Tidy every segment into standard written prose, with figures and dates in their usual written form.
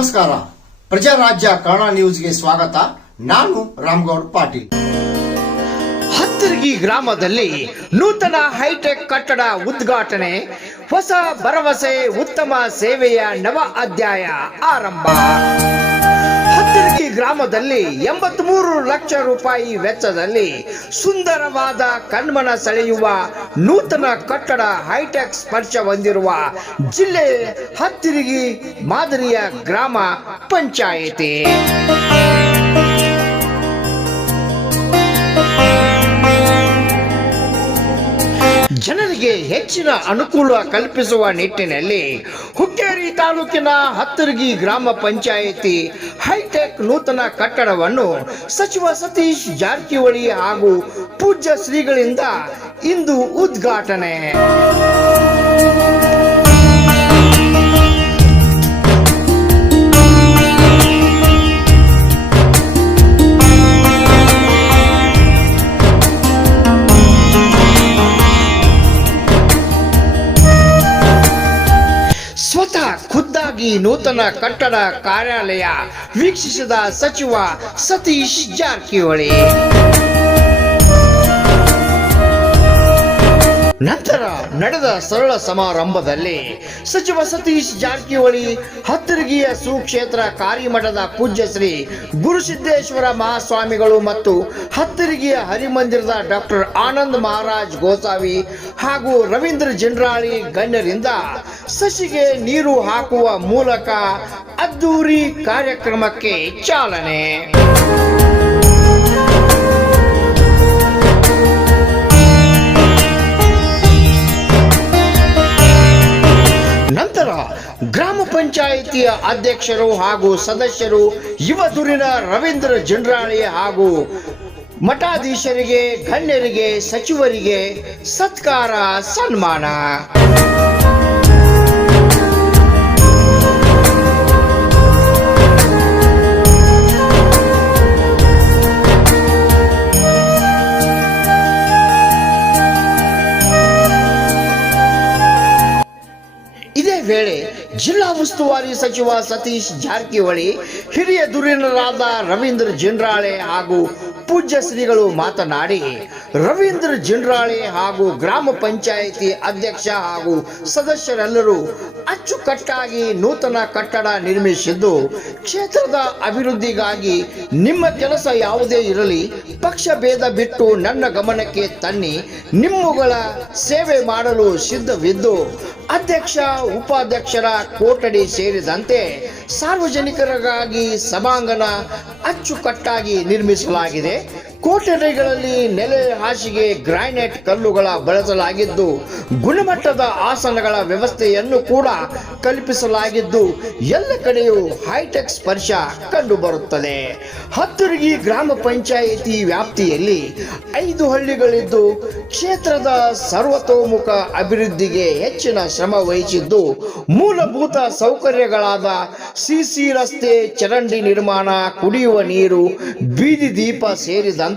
ನಮಸ್ಕಾರ. ಪ್ರಜಾರಾಜ್ಯ ಕನ್ನಡ ನ್ಯೂಸ್ಗೆ ಸ್ವಾಗತ. ನಾನು ರಾಮಗೌಡ ಪಾಟೀಲ್. ಹತ್ತರ್ಗಿ ಗ್ರಾಮದಲ್ಲಿ ನೂತನ ಹೈಟೆಕ್ ಕಟ್ಟಡ ಉದ್ಘಾಟನೆ, ಹೊಸ ಭರವಸೆ, ಉತ್ತಮ ಸೇವೆಯ ನವ ಅಧ್ಯಾಯ ಆರಂಭ. ಹತ್ತರ್ಗಿ ಗ್ರಾಮದಲ್ಲಿ 83 ಲಕ್ಷ ರೂಪಾಯಿ ವೆಚ್ಚದಲ್ಲಿ ಸುಂದರವಾದ ಕಣ್ಮನ ಸೆಳೆಯುವ ನೂತನ ಕಟ್ಟಡ ಹೈಟೆಕ್ ಸ್ಪರ್ಶ ಹೊಂದಿರುವ ಜಿಲ್ಲೆ ಹತ್ತರ್ಗಿ ಮಾದರಿಯ ಗ್ರಾಮ ಪಂಚಾಯಿತಿ. ಜನರಿಗೆ ಹೆಚ್ಚಿನ ಅನುಕೂಲ ಕಲ್ಪಿಸುವ ನಿಟ್ಟಿನಲ್ಲಿ ಹುಕ್ಕೇರಿ ತಾಲೂಕಿನ ಹತ್ತರ್ಗಿ ಗ್ರಾಮ ಪಂಚಾಯಿತಿ ಹೈಟೆಕ್ ನೂತನ ಕಟ್ಟಡವನ್ನು ಸಚಿವ ಸತೀಶ್ ಜಾರಕಿಹೊಳಿ ಹಾಗೂ ಪೂಜ್ಯ ಶ್ರೀಗಳಿಂದ ಇಂದು ಉದ್ಘಾಟನೆ. ಸ್ವತಃ ಖುದ್ದಾಗಿ ನೂತನ ಕಟ್ಟಡ ಕಾರ್ಯಾಲಯ ವೀಕ್ಷಿಸಿದ ಸಚಿವ ಸತೀಶ್ ಜಾರಕಿಹೊಳಿ ನಂತರ ನಡೆದ ಸರಳ ಸಮಾರಂಭದಲ್ಲಿ ಸಚಿವ ಸತೀಶ್ ಜಾರಕಿಹೊಳಿ ಹತ್ತರ್ಗಿಯ ಸುಕ್ಷೇತ್ರ ಕಾರಿಮಠದ ಪೂಜ್ಯ ಶ್ರೀ ಗುರುಸಿದ್ದೇಶ್ವರ ಮಹಾಸ್ವಾಮಿಗಳು ಮತ್ತು ಹತ್ತರ್ಗಿಯ ಹರಿಮಂದಿರದ ಡಾಕ್ಟರ್ ಆನಂದ್ ಮಹಾರಾಜ್ ಗೋಸಾವಿ ಹಾಗೂ ರವೀಂದ್ರ ಜಿಂಡ್ರಾಳಿ ಗಣ್ಯರಿಂದ ಸಸಿಗೆ ನೀರು ಹಾಕುವ ಮೂಲಕ ಅದ್ದೂರಿ ಕಾರ್ಯಕ್ರಮಕ್ಕೆ ಚಾಲನೆ. ನಂತರ ಗ್ರಾಮ ಪಂಚಾಯಿತಿಯ ಅಧ್ಯಕ್ಷರು ಹಾಗೂ ಸದಸ್ಯರು ಯುವಧುರಿನ ರವೀಂದ್ರ ಜಿಂಡ್ರಾಳಿ ಹಾಗೂ ಮಠಾಧೀಶರಿಗೆ, ಗಣ್ಯರಿಗೆ, ಸಚಿವರಿಗೆ ಸತ್ಕಾರ, ಸನ್ಮಾನ. ಇದೇ ವೇಳೆ ಜಿಲ್ಲಾ ಉಸ್ತುವಾರಿ ಸಚಿವ ಸತೀಶ್ ಜಾರಕಿಹೊಳಿ, ಹಿರಿಯ ಧುರೀಣರಾದ ರವೀಂದ್ರ ಜಿಂಡ್ರಾಳೆ ಹಾಗೂ ಪೂಜ್ಯ ಶ್ರೀಗಳು ಮಾತನಾಡಿ, ರವೀಂದ್ರ ಜಿಂಡ್ರಾಳೆ ಹಾಗೂ ಗ್ರಾಮ ಪಂಚಾಯಿತಿ ಅಧ್ಯಕ್ಷ ಹಾಗೂ ಸದಸ್ಯರೆಲ್ಲರೂ ಅಚ್ಚುಕಟ್ಟಾಗಿ ನೂತನ ಕಟ್ಟಡ ನಿರ್ಮಿಸಿದ್ದು, ಕ್ಷೇತ್ರದ ಅಭಿವೃದ್ಧಿಗಾಗಿ ನಿಮ್ಮ ಕೆಲಸ ಯಾವುದೇ ಇರಲಿ ಪಕ್ಷ ಭೇದ ಬಿಟ್ಟು ನನ್ನ ಗಮನಕ್ಕೆ ತನ್ನಿ, ನಿಮ್ಮಗಳ ಸೇವೆ ಮಾಡಲು ಸಿದ್ಧವಿದ್ದು ಅಧ್ಯಕ್ಷ, ಉಪಾಧ್ಯಕ್ಷರ ಕೊಠಡಿ ಸೇರಿದಂತೆ ಸಾರ್ವಜನಿಕರಿಗಾಗಿ ಸಭಾಂಗಣ ಅಚ್ಚುಕಟ್ಟಾಗಿ ನಿರ್ಮಿಸಲಾಗಿದೆ. ಕೊಠಡಿಗಳಲ್ಲಿ ನೆಲೆ ಹಾಸಿಗೆ ಗ್ರಾನೈಟ್ ಕಲ್ಲುಗಳ ಬಳಸಲಾಗಿದ್ದು, ಗುಣಮಟ್ಟದ ಆಸನಗಳ ವ್ಯವಸ್ಥೆಯನ್ನು ಕೂಡ ಕಲ್ಪಿಸಲಾಗಿದ್ದು, ಎಲ್ಲ ಕಡೆಯೂ ಹೈಟೆಕ್ ಸ್ಪರ್ಶ ಕಂಡುಬರುತ್ತದೆ. ಹತ್ತರ್ಗಿ ಗ್ರಾಮ ಪಂಚಾಯಿತಿ ವ್ಯಾಪ್ತಿಯಲ್ಲಿ 5 ಹಳ್ಳಿಗಳಿದ್ದು, ಕ್ಷೇತ್ರದ ಸರ್ವತೋಮುಖ ಅಭಿವೃದ್ಧಿಗೆ ಹೆಚ್ಚಿನ ಶ್ರಮ ವಹಿಸಿದ್ದು, ಮೂಲಭೂತ ಸೌಕರ್ಯಗಳಾದ ಸಿಸಿ ರಸ್ತೆ, ಚರಂಡಿ ನಿರ್ಮಾಣ, ಕುಡಿಯುವ ನೀರು, ಬೀದಿ ದೀಪ ಸೇರಿದಂತೆ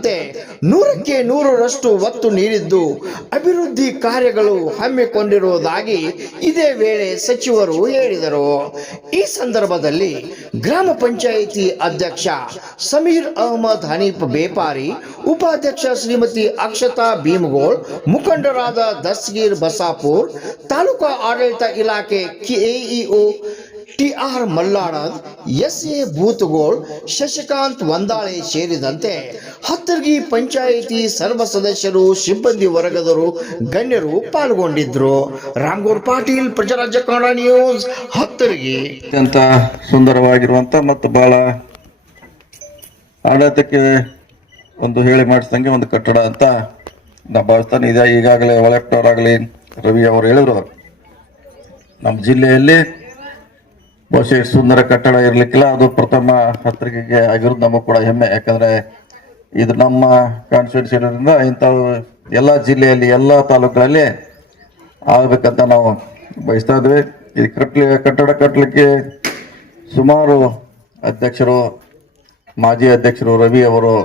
100ಕ್ಕೆ 100ರಷ್ಟು ಒತ್ತು ನೀಡಿದ್ದು ಅಭಿವೃದ್ಧಿ ಕಾರ್ಯಗಳು ಹಮ್ಮಿಕೊಂಡಿರುವುದಾಗಿ ಇದೇ ವೇಳೆ ಸಚಿವರು ಹೇಳಿದರು. ಈ ಸಂದರ್ಭದಲ್ಲಿ ಗ್ರಾಮ ಪಂಚಾಯಿತಿ ಅಧ್ಯಕ್ಷ ಸಮೀರ್ ಅಹಮದ್ ಹನೀಫ್ ಬೇಪಾರಿ, ಉಪಾಧ್ಯಕ್ಷ ಶ್ರೀಮತಿ ಅಕ್ಷತಾ ಭೀಮಗೋಳ್, ಮುಖಂಡರಾದ ದಸ್ಗೀರ್ ಬಸಾಪುರ್, ತಾಲೂಕಾ ಆಡಳಿತ ಇಲಾಖೆ ಕೆಇಒ ಟಿಆರ್ ಮಲ್ಲಾಡದ್, ಎಸ್ಎ ಬೂತ್ಗೋಳ್, ಶಶಿಕಾಂತ್ ವಂದಾಳೆ ಸೇರಿದಂತೆ ಹತ್ತರ್ಗಿ ಪಂಚಾಯಿತಿ ಸರ್ವ ಸದಸ್ಯರು, ಸಿಬ್ಬಂದಿ ವರ್ಗದವರು, ಗಣ್ಯರು ಪಾಲ್ಗೊಂಡಿದ್ರು. ರಾಮಗೌಡ ಪಾಟೀಲ್, ಪ್ರಜಾರಾಜ್ಯ ಕನ್ನಡ ನ್ಯೂಸ್, ಹತ್ತರ್ಗಿ. ಅತ್ಯಂತ ಸುಂದರವಾಗಿರುವಂತ ಮತ್ತು ಬಹಳ ಆಡಳಿತಕ್ಕೆ ಒಂದು ಹೇಳಿ ಮಾಡಿಸಿದಂಗೆ ಒಂದು ಕಟ್ಟಡ ಅಂತ ನಾ ಭಾವಿಸ್ತಾನೆ. ಇದೆ ಈಗಾಗಲೇ ಒಳಪ್ಟವರಾಗಲಿ ರವಿ ಅವರು ಹೇಳಿದ್ರು, ನಮ್ಮ ಜಿಲ್ಲೆಯಲ್ಲಿ ಬಹುಶಃ ಸುಂದರ ಕಟ್ಟಡ ಇರಲಿಕ್ಕಿಲ್ಲ. ಅದು ಪ್ರಥಮ ಹತ್ತರ್ಗಿಗೆ ಆಗಿರೋದು ನಮಗೆ ಕೂಡ ಹೆಮ್ಮೆ. ಯಾಕಂದ್ರೆ ಇದು ನಮ್ಮ ಕಾನ್ಸ್ಟಿಟ್ಯೂನ್ಸಿ ಇರೋದ್ರಿಂದ ಇಂಥವು ಎಲ್ಲ ಜಿಲ್ಲೆಯಲ್ಲಿ ಎಲ್ಲ ತಾಲೂಕುಗಳಲ್ಲಿ ಆಗಬೇಕಂತ ನಾವು ಬಯಸ್ತಾ ಇದ್ವಿ. ಈ ಕಟ್ಟಡ ಕಟ್ಟಲಿಕ್ಕೆ ಸುಮಾರು ಅಧ್ಯಕ್ಷರು, ಮಾಜಿ ಅಧ್ಯಕ್ಷರು ರವಿ ಅವರು,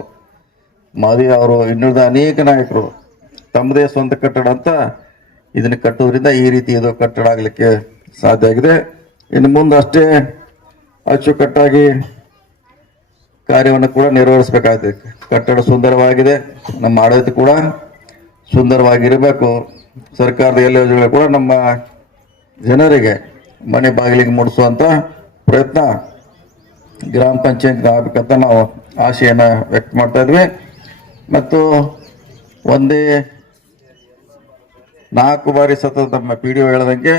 ಮಾದಿ ಅವರು, ಇನ್ನುಳಿದ ಅನೇಕ ನಾಯಕರು ತಮ್ಮದೇ ಸ್ವಂತ ಕಟ್ಟಡ ಅಂತ ಇದನ್ನು ಕಟ್ಟೋದ್ರಿಂದ ಈ ರೀತಿ ಇದು ಕಟ್ಟಡ ಆಗಲಿಕ್ಕೆ ಸಾಧ್ಯ ಆಗಿದೆ. ಇನ್ನು ಮುಂದೆ ಅಷ್ಟೇ ಅಚ್ಚುಕಟ್ಟಾಗಿ ಕಾರ್ಯವನ್ನು ಕೂಡ ನಿರ್ವಹಿಸಬೇಕಾಗುತ್ತೆ. ಕಟ್ಟಡ ಸುಂದರವಾಗಿದೆ, ನಮ್ಮ ಆಡಳಿತ ಕೂಡ ಸುಂದರವಾಗಿರಬೇಕು. ಸರ್ಕಾರದ ಎಲ್ಲ ಯೋಜನೆಗಳು ಕೂಡ ನಮ್ಮ ಜನರಿಗೆ ಮನೆ ಬಾಗಿಲಿಗೆ ಮುಡಿಸುವಂಥ ಪ್ರಯತ್ನ ಗ್ರಾಮ ಪಂಚಾಯತ್ ಆಗಬೇಕಂತ ನಾವು ಆಶೆಯನ್ನು ವ್ಯಕ್ತ ಮಾಡ್ತಾ ಇದ್ವಿ. ಮತ್ತು ಒಂದೇ 4 ಬಾರಿ ಸತತ ನಮ್ಮ ಪಿ ಡಿ ಒ ಹೇಳದಂಗೆ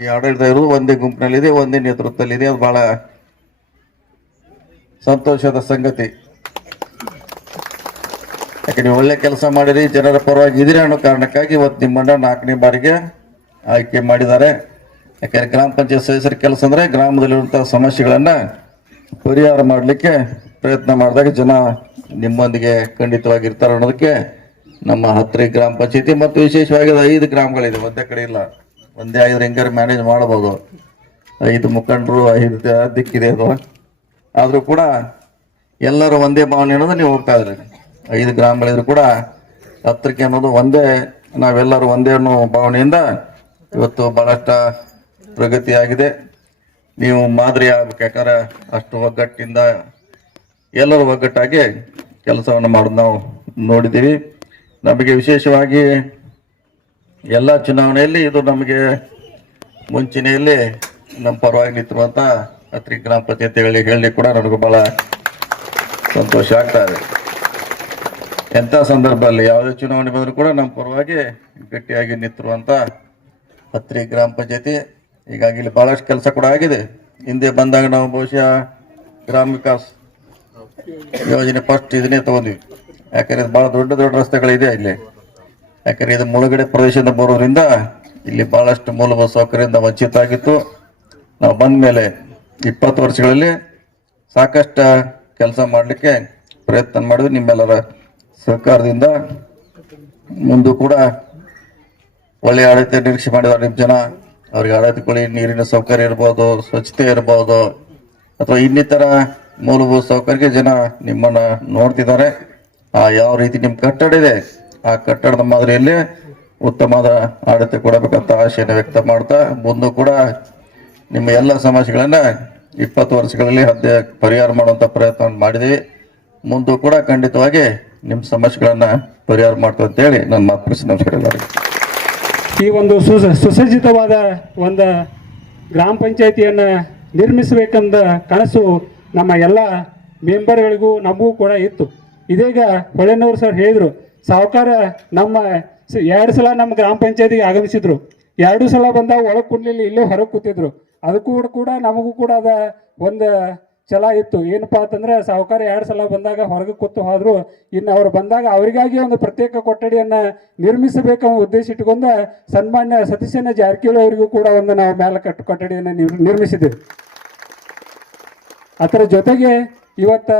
ಈ ಆಡಳಿತ ಇರುವುದು ಒಂದೇ ಗುಂಪಿನಲ್ಲಿದೆ, ಒಂದೇ ನೇತೃತ್ವದಲ್ಲಿದೆ. ಅದು ಬಹಳ ಸಂತೋಷದ ಸಂಗತಿ. ಯಾಕೆ ನೀವು ಒಳ್ಳೆ ಕೆಲಸ ಮಾಡಿರಿ, ಜನರ ಪರವಾಗಿ ಇದ್ದೀರಿ ಅನ್ನೋ ಕಾರಣಕ್ಕಾಗಿ ಇವತ್ತು ನಿಮ್ಮನ್ನ 4ನೇ ಬಾರಿಗೆ ಆಯ್ಕೆ ಮಾಡಿದ್ದಾರೆ. ಯಾಕಂದ್ರೆ ಗ್ರಾಮ ಪಂಚಾಯತ್ ಸದಸ್ಯರ ಕೆಲಸ ಅಂದ್ರೆ ಗ್ರಾಮದಲ್ಲಿರುವಂತಹ ಸಮಸ್ಯೆಗಳನ್ನ ಪರಿಹಾರ ಮಾಡಲಿಕ್ಕೆ ಪ್ರಯತ್ನ ಮಾಡಿದಾಗ ಜನ ನಿಮ್ಮೊಂದಿಗೆ ಖಂಡಿತವಾಗಿರ್ತಾರೆ ಅನ್ನೋದಕ್ಕೆ ನಮ್ಮ ಹತ್ತಿರ ಗ್ರಾಮ ಪಂಚಾಯತಿ ಮತ್ತು ವಿಶೇಷವಾಗಿ 5 ಗ್ರಾಮಗಳಿದೆ, ಒಂದೇ ಕಡೆ ಇಲ್ಲ. ಒಂದೇ 5 ಹೆಂಗಾರು ಮ್ಯಾನೇಜ್ ಮಾಡಬಹುದು. 5 ಮುಖಂಡರು, 5 ದಿಕ್ಕಿದೆ ಅದು. ಆದರೂ ಕೂಡ ಎಲ್ಲರೂ ಒಂದೇ ಭಾವನೆ ಅನ್ನೋದು ನೀವು ಹೋಗ್ತಾ ಇದ್ರಿ. 5 ಗ್ರಾಮಗಳಿದ್ರು ಕೂಡ ಹತ್ತಿರಕ್ಕೆ ಅನ್ನೋದು ಒಂದೇ, ನಾವೆಲ್ಲರೂ ಒಂದೇ ಅನ್ನೋ ಭಾವನೆಯಿಂದ ಇವತ್ತು ಬಹಳಷ್ಟು ಪ್ರಗತಿಯಾಗಿದೆ. ನೀವು ಮಾದರಿ ಆಗ್ಬೇಕು. ಯಾಕಂದ್ರೆ ಅಷ್ಟು ಒಗ್ಗಟ್ಟಿಂದ ಎಲ್ಲರೂ ಒಗ್ಗಟ್ಟಾಗಿ ಕೆಲಸವನ್ನು ಮಾಡೋದು ನಾವು ನೋಡಿದ್ದೀವಿ. ನಮಗೆ ವಿಶೇಷವಾಗಿ ಎಲ್ಲ ಚುನಾವಣೆಯಲ್ಲಿ ಇದು ನಮಗೆ ಮುಂಚೂಣಿಯಲ್ಲಿ ನಮ್ಮ ಪರವಾಗಿ ನಿಂತಿರುವಂಥ ಹತ್ತಿರ ಗ್ರಾಮ ಪಂಚಾಯತಿಗಳಿಗೆ ಹೇಳಿ ಕೂಡ ನನಗೂ ಭಾಳ ಸಂತೋಷ ಆಗ್ತಾ ಇದೆ. ಎಂಥ ಸಂದರ್ಭದಲ್ಲಿ ಯಾವುದೇ ಚುನಾವಣೆ ಬಂದರೂ ಕೂಡ ನಮ್ಮ ಪರವಾಗಿ ಗಟ್ಟಿಯಾಗಿ ನಿಂತಿರುವಂಥ ಹತ್ತಿರ ಗ್ರಾಮ ಪಂಚಾಯತಿ. ಹೀಗಾಗಿ ಇಲ್ಲಿ ಭಾಳಷ್ಟು ಕೆಲಸ ಕೂಡ ಆಗಿದೆ. ಹಿಂದೆ ಬಂದಾಗ ನಾವು ಬಹುಶಃ ಗ್ರಾಮ ವಿಕಾಸ್ ಯೋಜನೆ ಫಸ್ಟ್ ಇದನ್ನೇ ತಗೊಂಡ್ವಿ. ಯಾಕಂದ್ರೆ ಇದು ಭಾಳ ದೊಡ್ಡ ದೊಡ್ಡ ರಸ್ತೆಗಳಿದೆ ಇಲ್ಲಿ. ಯಾಕಂದ್ರೆ ಇದು ಮುಳುಗಡೆ ಪ್ರದೇಶದಿಂದ ಬರೋದ್ರಿಂದ ಇಲ್ಲಿ ಭಾಳಷ್ಟು ಮೂಲಭೂತ ಸೌಕರ್ಯದಿಂದ ವಂಚಿತ ಆಗಿತ್ತು. ನಾವು ಬಂದ ಮೇಲೆ 20 ವರ್ಷಗಳಲ್ಲಿ ಸಾಕಷ್ಟು ಕೆಲಸ ಮಾಡಲಿಕ್ಕೆ ಪ್ರಯತ್ನ ಮಾಡಿದ್ವಿ. ನಿಮ್ಮೆಲ್ಲರ ಸಹಕಾರದಿಂದ ಮುಂದೂ ಕೂಡ ಒಳ್ಳೆಯ ಆಡಳಿತ ನಿರೀಕ್ಷೆ ಮಾಡಿದ್ದಾರೆ ನಿಮ್ಮ ಜನ. ಅವ್ರಿಗೆ ಆಡಳಿತಗಳು ನೀರಿನ ಸೌಕರ್ಯ ಇರ್ಬೋದು, ಸ್ವಚ್ಛತೆ ಇರ್ಬೋದು, ಅಥವಾ ಇನ್ನಿತರ ಮೂಲಭೂತ ಸೌಕರ್ಯಕ್ಕೆ ಜನ ನಿಮ್ಮನ್ನು ನೋಡ್ತಿದ್ದಾರೆ. ಯಾವ ರೀತಿ ನಿಮ್ಮ ಕಟ್ಟಡ ಇದೆ ಆ ಕಟ್ಟಡದ ಮಾದರಿಯಲ್ಲಿ ಉತ್ತಮವಾದ ಆಡಳಿತ ಕೊಡಬೇಕಂತ ಆಶೆಯನ್ನು ವ್ಯಕ್ತ ಮಾಡ್ತಾ ಮುಂದೂ ಕೂಡ ನಿಮ್ಮ ಎಲ್ಲ ಸಮಸ್ಯೆಗಳನ್ನು 20 ವರ್ಷಗಳಲ್ಲಿ ಪರಿಹಾರ ಮಾಡುವಂಥ ಪ್ರಯತ್ನ ಮಾಡಿದ್ದೀವಿ. ಮುಂದೂ ಕೂಡ ಖಂಡಿತವಾಗಿ ನಿಮ್ಮ ಸಮಸ್ಯೆಗಳನ್ನು ಪರಿಹಾರ ಮಾಡ್ತೇವೆ ಅಂತೇಳಿ ನನ್ನ ಮಾತು ಮುಗಿಸಿ ನಮಸ್ಕಾರ ಎಲ್ಲರಿಗೂ. ಈ ಒಂದು ಸುಸಜ್ಜಿತವಾದ ಒಂದು ಗ್ರಾಮ ಪಂಚಾಯಿತಿಯನ್ನು ನಿರ್ಮಿಸಬೇಕೆಂದ ಕನಸು ನಮ್ಮ ಎಲ್ಲ ಮೆಂಬರ್ಗಳಿಗೂ ನಮಗೂ ಕೂಡ ಇತ್ತು. ಇದೀಗ ಹೊಳೆನವರು ಸರ್ ಹೇಳಿದರು, ಸಾಹುಕಾರ ನಮ್ಮ 2 ಸಲ ನಮ್ಮ ಗ್ರಾಮ ಪಂಚಾಯತಿಗೆ ಆಗಮಿಸಿದ್ರು. 2 ಸಲ ಬಂದಾಗ ಒಳಗೆ ಕುಡ್ಲಿಲ್ಲ, ಇಲ್ಲೇ ಹೊರಗೆ ಕೂತಿದ್ರು. ಅದಕ್ಕೂ ಕೂಡ ನಮಗೂ ಕೂಡ ಅದ ಒಂದು ಛಲ ಇತ್ತು. ಏನಪ್ಪಾ ಅಂತಂದ್ರೆ ಸಾಹುಕಾರ 2 ಸಲ ಬಂದಾಗ ಹೊರಗೆ ಕೂತು ಹೋದ್ರು. ಇನ್ನು ಅವ್ರು ಬಂದಾಗ ಅವರಿಗಾಗಿ ಒಂದು ಪ್ರತ್ಯೇಕ ಕೊಠಡಿಯನ್ನು ನಿರ್ಮಿಸಬೇಕನ್ನೋ ಉದ್ದೇಶ ಇಟ್ಟುಕೊಂಡು ಸನ್ಮಾನ್ಯ ಸತೀಶಣ್ಣ ಜಾರಕಿಹೊಳಿ ಅವರಿಗೂ ಕೂಡ ಒಂದು ನಾವು ಮೇಲೆ ಕೊಠಡಿಯನ್ನು ನಿರ್ಮಿಸಿದ್ದೇವೆ. ಅದರ ಜೊತೆಗೆ ಇವತ್ತ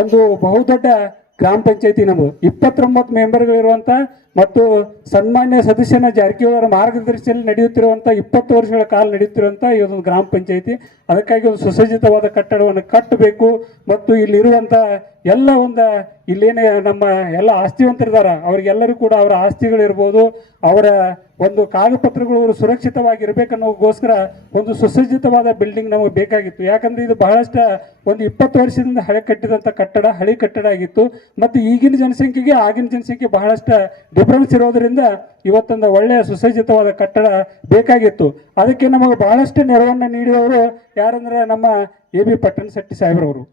ಒಂದು ಬಹುದೊಡ್ಡ ಗ್ರಾಮ ಪಂಚಾಯತಿ ನಮ್ಮದು 29 ಮೆಂಬರ್ಗಳಿರುವಂಥ ಮತ್ತು ಸನ್ಮಾನ್ಯ ಸದಸ್ಯನ ಜಾರಕಿಹೊಳಿ ಅವರ ಮಾರ್ಗದರ್ಶನದಲ್ಲಿ ನಡೆಯುತ್ತಿರುವಂಥ 20 ವರ್ಷಗಳ ಕಾಲ ನಡೆಯುತ್ತಿರುವಂಥ ಈ ಒಂದು ಗ್ರಾಮ ಪಂಚಾಯತಿ. ಅದಕ್ಕಾಗಿ ಒಂದು ಸುಸಜ್ಜಿತವಾದ ಕಟ್ಟಡವನ್ನು ಕಟ್ಟಬೇಕು ಮತ್ತು ಇಲ್ಲಿರುವಂಥ ಎಲ್ಲ ಇಲ್ಲೇನೇ ನಮ್ಮ ಎಲ್ಲ ಆಸ್ತಿವಂತರಿದ್ದಾರೆ ಅವರಿಗೆಲ್ಲರೂ ಕೂಡ ಅವರ ಆಸ್ತಿಗಳಿರ್ಬೋದು, ಅವರ ಒಂದು ಕಾಗದಪತ್ರಗಳು ಸುರಕ್ಷಿತವಾಗಿರ್ಬೇಕನ್ನೋಗೋಸ್ಕರ ಒಂದು ಸುಸಜ್ಜಿತವಾದ ಬಿಲ್ಡಿಂಗ್ ನಮಗೆ ಬೇಕಾಗಿತ್ತು. ಯಾಕಂದ್ರೆ ಇದು ಬಹಳಷ್ಟು ಒಂದು 20 ವರ್ಷದಿಂದ ಹಳೆ ಕಟ್ಟಿದಂಥ ಕಟ್ಟಡ, ಹಳಿ ಕಟ್ಟಡ ಆಗಿತ್ತು. ಮತ್ತು ಈಗಿನ ಜನಸಂಖ್ಯೆಗೆ ಆಗಿನ ಜನಸಂಖ್ಯೆ ಬಹಳಷ್ಟು ಡಿಫ್ರೆನ್ಸ್ ಇರೋದ್ರಿಂದ ಇವತ್ತೊಂದು ಒಳ್ಳೆಯ ಸುಸಜ್ಜಿತವಾದ ಕಟ್ಟಡ ಬೇಕಾಗಿತ್ತು. ಅದಕ್ಕೆ ನಮಗೆ ಬಹಳಷ್ಟು ನೆರವನ್ನು ನೀಡಿದವರು ಯಾರಂದ್ರೆ ನಮ್ಮ AB ಪಟ್ಟಣಶೆಟ್ಟಿ ಸಾಹೇಬ್ರವರು.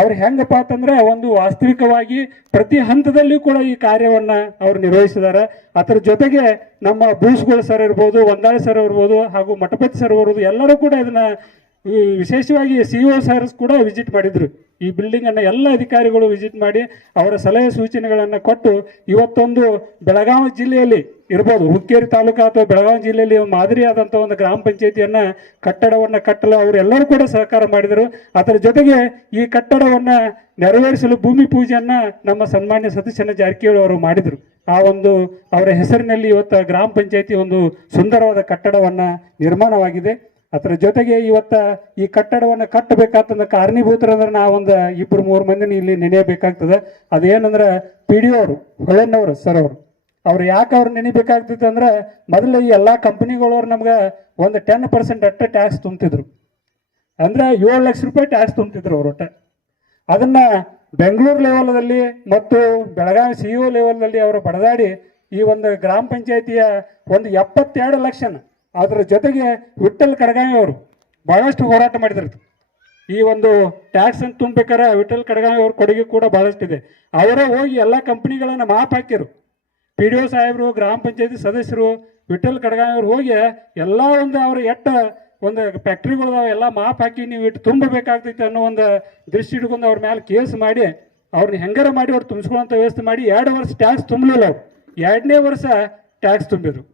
ಅವ್ರು ಹೆಂಗಪ್ಪ ಅಂತಂದ್ರೆ ಒಂದು ವಾಸ್ತವಿಕವಾಗಿ ಪ್ರತಿ ಹಂತದಲ್ಲಿಯೂ ಕೂಡ ಈ ಕಾರ್ಯವನ್ನ ಅವ್ರು ನಿರ್ವಹಿಸಿದ್ದಾರೆ. ಅದರ ಜೊತೆಗೆ ನಮ್ಮ ಬೂಸ್ಗಳು ಸರ್ ಇರ್ಬೋದು, ಒಂದಾಳೆ ಸರ್ ಇರ್ಬೋದು, ಹಾಗೂ ಮಠಪತಿ ಸರ್ ಇರ್ಬೋದು, ಎಲ್ಲರೂ ಕೂಡ ಇದನ್ನ ವಿಶೇಷವಾಗಿ CO ಸರ್ ಕೂಡ ವಿಸಿಟ್ ಮಾಡಿದ್ರು. ಈ ಬಿಲ್ಡಿಂಗ್ ಅನ್ನ ಎಲ್ಲ ಅಧಿಕಾರಿಗಳು ವಿಸಿಟ್ ಮಾಡಿ ಅವರ ಸಲಹೆ ಸೂಚನೆಗಳನ್ನು ಕೊಟ್ಟು ಇವತ್ತೊಂದು ಬೆಳಗಾವಿ ಜಿಲ್ಲೆಯಲ್ಲಿ ಇರ್ಬೋದು, ಹುಕ್ಕೇರಿ ತಾಲೂಕು ಅಥವಾ ಬೆಳಗಾವಿ ಜಿಲ್ಲೆಯಲ್ಲಿ ಮಾದರಿಯಾದಂಥ ಒಂದು ಗ್ರಾಮ ಪಂಚಾಯತಿಯನ್ನ ಕಟ್ಟಡವನ್ನು ಕಟ್ಟಲು ಅವರೆಲ್ಲರೂ ಕೂಡ ಸಹಕಾರ ಮಾಡಿದರು. ಅದರ ಜೊತೆಗೆ ಈ ಕಟ್ಟಡವನ್ನು ನೆರವೇರಿಸಲು ಭೂಮಿ ಪೂಜೆಯನ್ನ ನಮ್ಮ ಸನ್ಮಾನ್ಯ ಸತೀಶಣ್ಣ ಜಾರಕಿಹೊಳಿ ಅವರು ಮಾಡಿದರು. ಆ ಒಂದು ಅವರ ಹೆಸರಿನಲ್ಲಿ ಇವತ್ತು ಗ್ರಾಮ ಪಂಚಾಯತಿ ಒಂದು ಸುಂದರವಾದ ಕಟ್ಟಡವನ್ನು ನಿರ್ಮಾಣವಾಗಿದೆ. ಅದರ ಜೊತೆಗೆ ಇವತ್ತ ಈ ಕಟ್ಟಡವನ್ನು ಕಟ್ಟಬೇಕಾತಂದ್ರೆ ಕಾರಣೀಭೂತರಂದ್ರೆ ನಾವೊಂದು 2-3 ಮಂದಿನ ಇಲ್ಲಿ ನೆನೆಯಬೇಕಾಗ್ತದೆ. ಅದೇನಂದ್ರೆ PDO ಅವರು, ಹೊಳೆನವರು ಸರ್ ಅವ್ರು ಯಾಕೆ ಅವ್ರು ನೆನೆಬೇಕಾಗ್ತದೆ ಅಂದ್ರೆ ಮೊದಲು ಈ ಎಲ್ಲ ಕಂಪನಿಗಳವ್ರು ನಮ್ಗೆ ಒಂದು 10% ಅಷ್ಟೇ ಟ್ಯಾಕ್ಸ್ ತುಂಬ್ತಿದ್ರು. ಅಂದ್ರೆ 7 ಲಕ್ಷ ರೂಪಾಯಿ ಟ್ಯಾಕ್ಸ್ ತುಂಬ್ತಿದ್ರು ಅವ್ರು ಒಟ್ಟ. ಅದನ್ನ ಬೆಂಗಳೂರು ಲೆವೆಲ್ದಲ್ಲಿ ಮತ್ತು ಬೆಳಗಾವಿ CEO ಲೆವೆಲ್ನಲ್ಲಿ ಅವರು ಬಡದಾಡಿ ಈ ಒಂದು ಗ್ರಾಮ ಪಂಚಾಯತಿಯ ಒಂದು 72 ಲಕ್ಷನ, ಅದರ ಜೊತೆಗೆ ವಿಠ್ಠಲ್ ಕಡಗಾವಿ ಅವರು ಬಹಳಷ್ಟು ಹೋರಾಟ ಮಾಡಿದ್ರು. ಈ ಒಂದು ಟ್ಯಾಕ್ಸ್ ಅಂತ ತುಂಬಬೇಕಾರೆ ವಿಠ್ಠಲ್ ಕಡಗಾವಿ ಅವ್ರ ಕೊಡುಗೆ ಕೂಡ ಬಹಳಷ್ಟಿದೆ. ಅವರೇ ಹೋಗಿ ಎಲ್ಲ ಕಂಪ್ನಿಗಳನ್ನು ಮಾಪ್ ಹಾಕಿರು. PDO ಸಾಹೇಬರು, ಗ್ರಾಮ ಪಂಚಾಯತಿ ಸದಸ್ಯರು, ವಿಠ್ಠಲ್ ಕಡಗಾವಿ ಅವ್ರು ಹೋಗಿ ಎಲ್ಲ ಒಂದು ಅವ್ರ ಒಂದು ಫ್ಯಾಕ್ಟ್ರಿಗಳು ಎಲ್ಲ ಮಾಪ್ ಹಾಕಿ ನೀವು ಇಟ್ಟು ತುಂಬಬೇಕಾಗ್ತೈತೆ ಅನ್ನೋ ಒಂದು ದೃಷ್ಟಿ ಇಟ್ಕೊಂಡು ಅವ್ರ ಮೇಲೆ ಕೇಸ್ ಮಾಡಿ ಅವ್ರನ್ನ ಹೆಂಗಾರ ಮಾಡಿ ಅವ್ರು ತುಂಬಿಸ್ಕೊಳ್ಳೋಂಥ ವ್ಯವಸ್ಥೆ ಮಾಡಿ 2 ವರ್ಷ ಟ್ಯಾಕ್ಸ್ ತುಂಬಲಿಲ್ಲ. ಅವ್ರು 2ನೇ ವರ್ಷ ಟ್ಯಾಕ್ಸ್ ತುಂಬಿದ್ರು.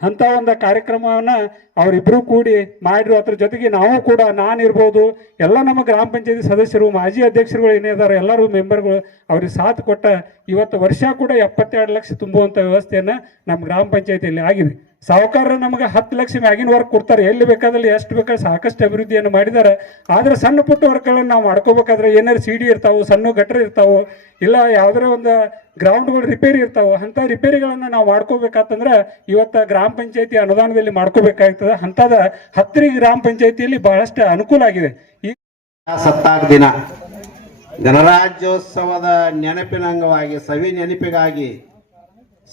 ಅಂಥ ಒಂದು ಕಾರ್ಯಕ್ರಮವನ್ನು ಅವರಿಬ್ಬರು ಕೂಡಿ ಮಾಡಿರು. ಅದ್ರ ಜೊತೆಗೆ ನಾವು ಕೂಡ, ನಾನಿರ್ಬೋದು, ಎಲ್ಲ ನಮ್ಮ ಗ್ರಾಮ ಪಂಚಾಯತಿ ಸದಸ್ಯರು, ಮಾಜಿ ಅಧ್ಯಕ್ಷರುಗಳು ಏನಿದ್ದಾರೆ ಎಲ್ಲರೂ ಮೆಂಬರ್ಗಳು ಅವ್ರಿಗೆ ಸಾಥ್ ಕೊಟ್ಟ ಇವತ್ತು ವರ್ಷ ಕೂಡ 72 ಲಕ್ಷ ತುಂಬುವಂಥ ವ್ಯವಸ್ಥೆಯನ್ನು ನಮ್ಮ ಗ್ರಾಮ ಪಂಚಾಯತಿಯಲ್ಲಿ ಆಗಿದೆ. ಸಾಹುಕಾರರು ನಮಗೆ 10 ಲಕ್ಷ ಮ್ಯಾಗಿನ ವರ್ಕ್ ಕೊಡ್ತಾರೆ, ಎಲ್ಲಿ ಬೇಕಾದಲ್ಲಿ ಎಷ್ಟು ಬೇಕಾದ್ರೆ ಸಾಕಷ್ಟು ಅಭಿವೃದ್ಧಿಯನ್ನು ಮಾಡಿದ್ದಾರೆ. ಆದರೆ ಸಣ್ಣ ಪುಟ್ಟ ವರ್ಕ್ಗಳನ್ನು ನಾವು ಮಾಡ್ಕೋಬೇಕಾದ್ರೆ ಏನಾದ್ರು CD ಇರ್ತಾವೆ, ಸಣ್ಣ ಗಟ್ಟರ ಇರ್ತಾವೆ, ಇಲ್ಲ ಯಾವುದೇ ಒಂದು ಗ್ರೌಂಡ್ಗಳು ರಿಪೇರಿ ಇರ್ತಾವೆ. ಅಂಥ ರಿಪೇರಿಗಳನ್ನು ನಾವು ಮಾಡ್ಕೋಬೇಕಾತಂದ್ರೆ ಇವತ್ತು ಗ್ರಾಮ ಪಂಚಾಯತಿ ಅನುದಾನದಲ್ಲಿ ಮಾಡ್ಕೋಬೇಕಾಗ್ತದೆ. ಅಂಥದ ಹತ್ತರಿ ಗ್ರಾಮ ಪಂಚಾಯತಿಯಲ್ಲಿ ಬಹಳಷ್ಟು ಅನುಕೂಲ ಆಗಿದೆ. ಈ ಸತ್ತಾಗ ದಿನ ಗಣರಾಜ್ಯೋತ್ಸವದ ನೆನಪಿನ ಅಂಗವಾಗಿ, ಸವಿ ನೆನಪಿಗಾಗಿ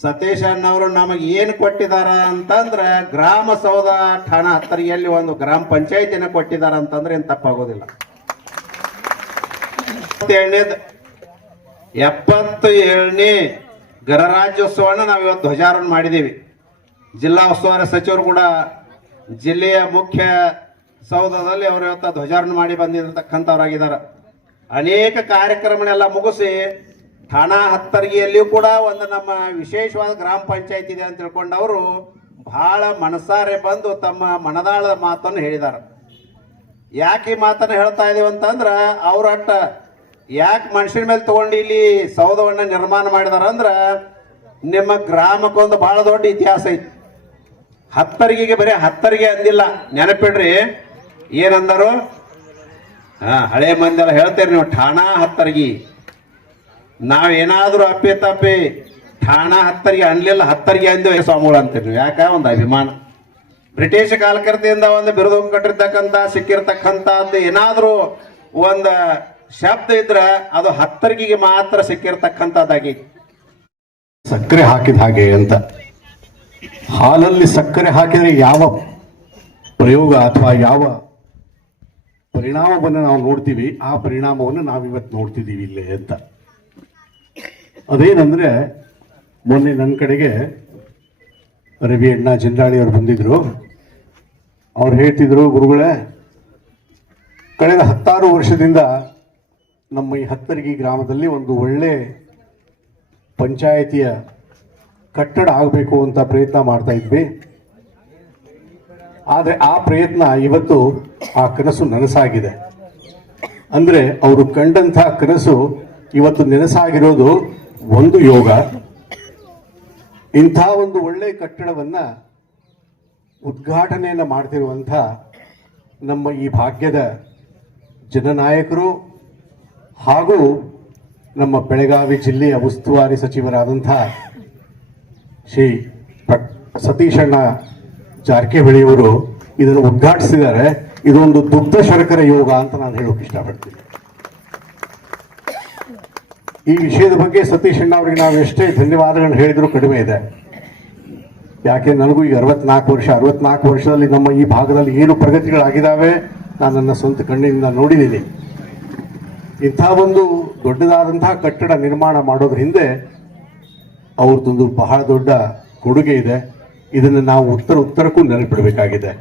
ಸತೀಶ್ ಅಣ್ಣವರು ನಮಗೆ ಏನು ಕೊಟ್ಟಿದಾರ ಅಂತಂದ್ರೆ ಗ್ರಾಮ ಸೌಧ ಠಾಣಾ ಹತ್ತರಿಯಲ್ಲಿ ಒಂದು ಗ್ರಾಮ ಪಂಚಾಯತಿನ ಕೊಟ್ಟಿದಾರ ಅಂತಂದ್ರೆ ಏನು ತಪ್ಪಾಗೋದಿಲ್ಲ. 77ನೇ ಗಣರಾಜ್ಯೋತ್ಸವನ ನಾವು ಇವತ್ತು ಧ್ವಜಾರೋಹಣ ಮಾಡಿದ್ದೀವಿ. ಜಿಲ್ಲಾ ಉಸ್ತುವಾರಿ ಸಚಿವರು ಕೂಡ ಜಿಲ್ಲೆಯ ಮುಖ್ಯ ಸೌಧದಲ್ಲಿ ಅವರು ಇವತ್ತು ಧ್ವಜಾರೋಹಣ ಮಾಡಿ ಬಂದಿರತಕ್ಕಂಥವ್ರಾಗಿದ್ದಾರೆ. ಅನೇಕ ಕಾರ್ಯಕ್ರಮನೆಲ್ಲ ಮುಗಿಸಿ ಠಾಣಾ ಹತ್ತರ್ಗಿಯಲ್ಲಿಯೂ ಕೂಡ ಒಂದು ನಮ್ಮ ವಿಶೇಷವಾದ ಗ್ರಾಮ ಪಂಚಾಯತ್ ಇದೆ ಅಂತ ತಿಳ್ಕೊಂಡು ಅವರು ಬಹಳ ಮನಸಾರೆ ಬಂದು ತಮ್ಮ ಮನದಾಳದ ಮಾತನ್ನು ಹೇಳಿದ್ದಾರೆ. ಯಾಕೆ ಈ ಮಾತನ್ನು ಹೇಳ್ತಾ ಇದೀವಿ ಅಂತಂದ್ರೆ ಅವ್ರಟ್ಟ ಯಾಕೆ ಮನುಷ್ಯನ ಮೇಲೆ ತಗೊಂಡು ಇಲ್ಲಿ ಸೌಧವನ್ನು ನಿರ್ಮಾಣ ಮಾಡಿದಾರ ಅಂದ್ರೆ ನಿಮ್ಮ ಗ್ರಾಮಕ್ಕೊಂದು ಬಹಳ ದೊಡ್ಡ ಇತಿಹಾಸ ಐತಿ. ಹತ್ತರಿಗೆಗೆ ಬರೀ ಹತ್ತರಿಗೆ ಅಂದಿಲ್ಲ, ನೆನಪಿಡ್ರಿ. ಏನಂದರು? ಹಳೆ ಮಂದಿ ಹೇಳ್ತೀರಿ ನೀವು ಠಾಣಾ ಹತ್ತರ್ಗಿ. ನಾವೇನಾದ್ರೂ ಅಪ್ಪಿ ತಪ್ಪಿ ಠಾಣಾ ಹತ್ತರಿಗೆ ಅನ್ಲಿಲ್ಲ, ಹತ್ತರಿಗೆ ಅಂದೇವು ಸ್ವಾಮಿಗಳು ಅಂತೀರಿ ನೀವು. ಯಾಕ? ಒಂದು ಅಭಿಮಾನ. ಬ್ರಿಟಿಷ್ ಕಾಲಕೃತಿಯಿಂದ ಒಂದು ಬಿರುದು ಕಟ್ಟಿರ್ತಕ್ಕಂಥ ಸಿಕ್ಕಿರ್ತಕ್ಕಂಥದ್ದು ಏನಾದ್ರೂ ಒಂದು ಶಬ್ದ ಇದ್ರೆ ಅದು ಹತ್ತರಿಗೆಗೆ ಮಾತ್ರ ಸಿಕ್ಕಿರ್ತಕ್ಕಂಥದ್ದಾಗಿ. ಸಕ್ಕರೆ ಹಾಕಿದ ಹಾಗೆ ಅಂತ, ಹಾಲಲ್ಲಿ ಸಕ್ಕರೆ ಹಾಕಿದರೆ ಯಾವ ಪ್ರಯೋಗ ಅಥವಾ ಯಾವ ಪರಿಣಾಮವನ್ನು ನಾವು ನೋಡ್ತೀವಿ, ಆ ಪರಿಣಾಮವನ್ನು ನಾವಿವತ್ತು ನೋಡ್ತಿದ್ದೀವಿ ಇಲ್ಲೇ ಅಂತ. ಅದೇನಂದ್ರೆ ಮೊನ್ನೆ ನನ್ನ ಕಡೆಗೆ ರವಿ ಅಣ್ಣ ಜಂಜಾಳಿ ಅವರು ಬಂದಿದ್ರು. ಅವ್ರು ಹೇಳ್ತಿದ್ರು, ಗುರುಗಳೇ, ಕಳೆದ 10 ವರ್ಷದಿಂದ ನಮ್ಮ ಈ ಹತ್ತರ್ಗಿ ಗ್ರಾಮದಲ್ಲಿ ಒಂದು ಒಳ್ಳೆ ಪಂಚಾಯಿತಿಯ ಕಟ್ಟಡ ಆಗಬೇಕು ಅಂತ ಪ್ರಯತ್ನ ಮಾಡ್ತಾ ಇದ್ವಿ. ಆದರೆ ಆ ಪ್ರಯತ್ನ ಇವತ್ತು ಆ ಕನಸು ನನಸಾಗಿದೆ. ಅಂದರೆ ಅವರು ಕಂಡಂಥ ಕನಸು ಇವತ್ತು ನೆನಸಾಗಿರೋದು ಒಂದು ಯೋಗ. ಇಂಥ ಒಂದು ಒಳ್ಳೆ ಕಟ್ಟಡವನ್ನು ಉದ್ಘಾಟನೆಯನ್ನು ಮಾಡ್ತಿರುವಂಥ ನಮ್ಮ ಈ ಭಾಗ್ಯದ ಜನನಾಯಕರು ಹಾಗೂ ನಮ್ಮ ಬೆಳಗಾವಿ ಜಿಲ್ಲೆಯ ಉಸ್ತುವಾರಿ ಸಚಿವರಾದಂಥ ಶ್ರೀ ಸತೀಶಣ್ಣ ಜಾರಕಿಹೊಳಿಯವರು ಇದನ್ನು ಉದ್ಘಾಟಿಸಿದ್ದಾರೆ. ಇದೊಂದು ದುಗ್ಧ ಶರ್ಕರ ಯೋಗ ಅಂತ ನಾನು ಹೇಳೋಕೆ ಇಷ್ಟಪಡ್ತೀನಿ. ಈ ವಿಷಯದ ಬಗ್ಗೆ ಸತೀಶ್ ಅಣ್ಣ ಅವರಿಗೆ ನಾವು ಎಷ್ಟೇ ಧನ್ಯವಾದಗಳನ್ನು ಹೇಳಿದರೂ ಕಡಿಮೆ ಇದೆ. ಯಾಕೆ ನನಗೂ ಈಗ 64 ವರ್ಷದಲ್ಲಿ ನಮ್ಮ ಈ ಭಾಗದಲ್ಲಿ ಏನು ಪ್ರಗತಿಗಳಾಗಿದ್ದಾವೆ ನಾನು ನನ್ನ ಸ್ವಂತ ಕಣ್ಣಿನಿಂದ ನೋಡಿದ್ದೀನಿ. ಇಂಥ ಒಂದು ದೊಡ್ಡದಾದಂತಹ ಕಟ್ಟಡ ನಿರ್ಮಾಣ ಮಾಡೋದ್ರ ಹಿಂದೆ ಅವ್ರದ್ದೊಂದು ಬಹಳ ದೊಡ್ಡ ಕೊಡುಗೆ ಇದೆ. ಇದನ್ನು ನಾವು ಉತ್ತರಕ್ಕೂ ನೆನಪಿಡಬೇಕಾಗಿದೆ.